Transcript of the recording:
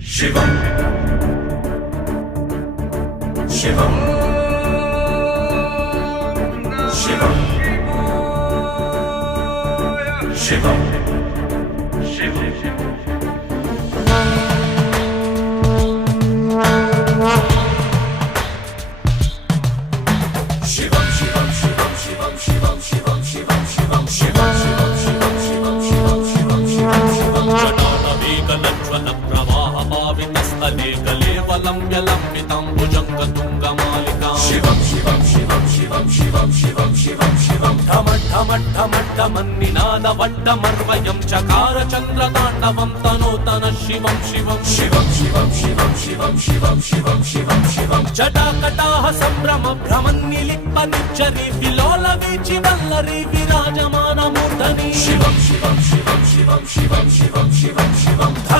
शिवम शिवम शिवम शिवम निनादवड्डमर्वयं चकार चन्द्रताण्डवं तनोतन शिवं शिवं शिवं शिवं शिवं शिवं शिवं शिवं शिवं शिवं जटाकटाः सम्भ्रम भ्रमन्निलिप्पनिच्चरी विलोलवीचि वल्लरी विराजमानमूर्धनि शिवं शिवं शिवं शिवं शिवं शिवं शिवं शिवं